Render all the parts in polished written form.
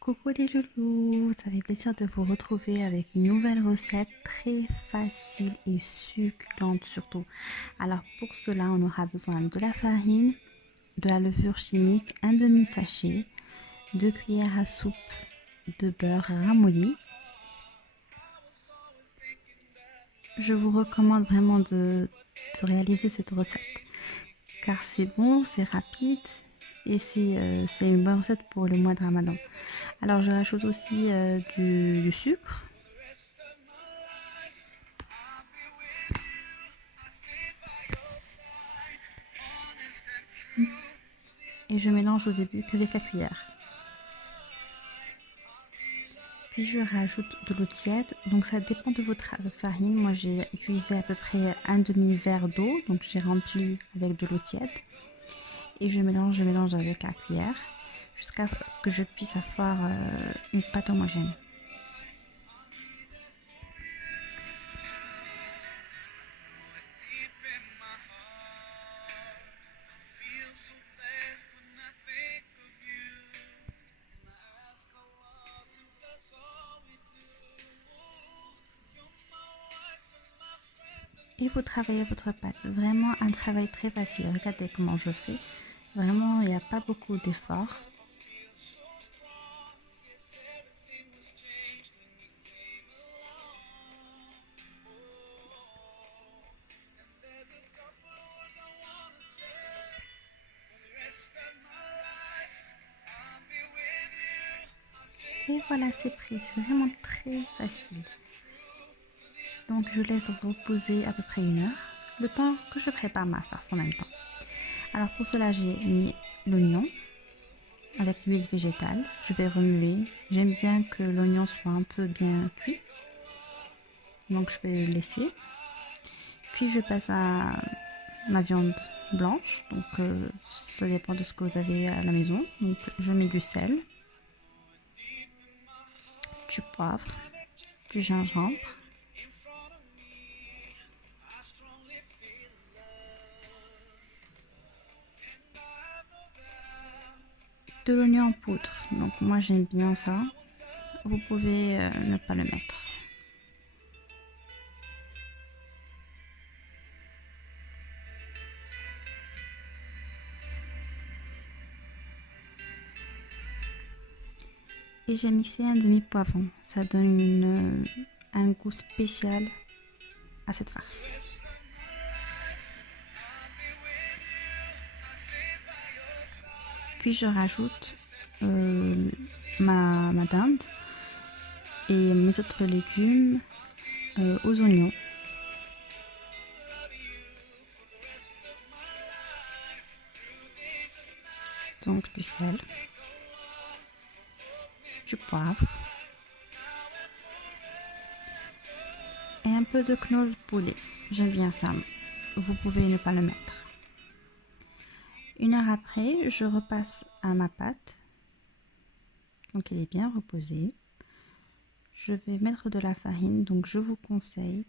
Coucou les loulous, ça fait plaisir de vous retrouver avec une nouvelle recette très facile et succulente surtout. Alors pour cela, on aura besoin de la farine, de la levure chimique, un demi-sachet, 2 cuillères à soupe de beurre ramolli. Je vous recommande vraiment de réaliser cette recette car c'est bon, c'est rapide et c'est une bonne recette pour le mois de Ramadan. Alors je rajoute aussi du sucre et je mélange au début qu'avec la cuillère. Puis je rajoute de l'eau tiède, donc ça dépend de votre farine. Moi j'ai utilisé à peu près un demi-verre d'eau, donc j'ai rempli avec de l'eau tiède. Et je mélange avec la cuillère jusqu'à ce que je puisse avoir une pâte homogène. Et vous travaillez votre pâte. Vraiment un travail très facile. Regardez comment je fais. Vraiment, il n'y a pas beaucoup d'efforts. Et voilà, c'est prêt. C'est vraiment très facile. Donc je laisse reposer à peu près 1 heure, le temps que je prépare ma farce en même temps. Alors pour cela, j'ai mis l'oignon avec l'huile végétale. Je vais remuer. J'aime bien que l'oignon soit un peu bien cuit. Donc je vais le laisser. Puis je passe à ma viande blanche. Donc ça dépend de ce que vous avez à la maison. Donc je mets du sel, du poivre, du gingembre, de l'oignon en poudre. Donc moi j'aime bien ça. Vous pouvez ne pas le mettre. Et j'ai mixé un demi-poivron. Ça donne un goût spécial à cette farce. Puis je rajoute ma dinde et mes autres légumes aux oignons. Donc du sel, du poivre et un peu de knolle poulet. J'aime bien ça. Vous pouvez ne pas le mettre. 1 heure après, je repasse à ma pâte. Donc elle est bien reposée. Je vais mettre de la farine. Donc je vous conseille,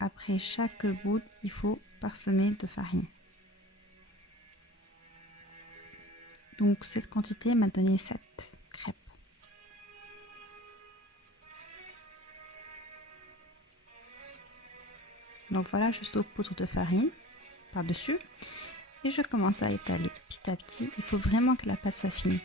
après chaque bout, il faut parsemer de farine. Donc cette quantité m'a donné 7 crêpes. Donc voilà, je saupoudre de farine par-dessus et je commence à étaler petit à petit. Il faut vraiment que la pâte soit fine.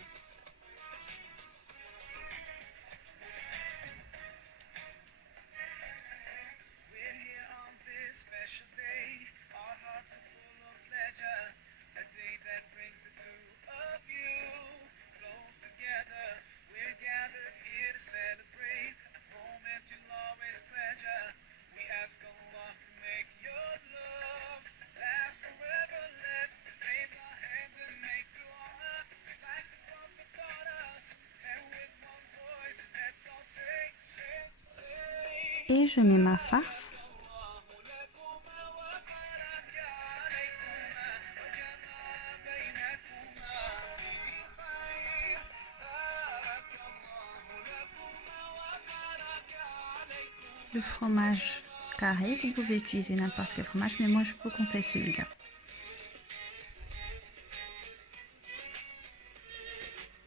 Et je mets ma farce. Le fromage carré, vous pouvez utiliser n'importe quel fromage, mais moi je vous conseille celui-là.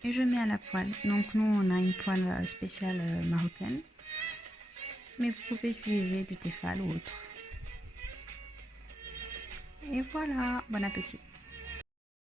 et je mets à la poêle. Donc nous, on a une poêle spéciale marocaine, mais vous pouvez utiliser du Tefal ou autre. Et voilà, bon appétit.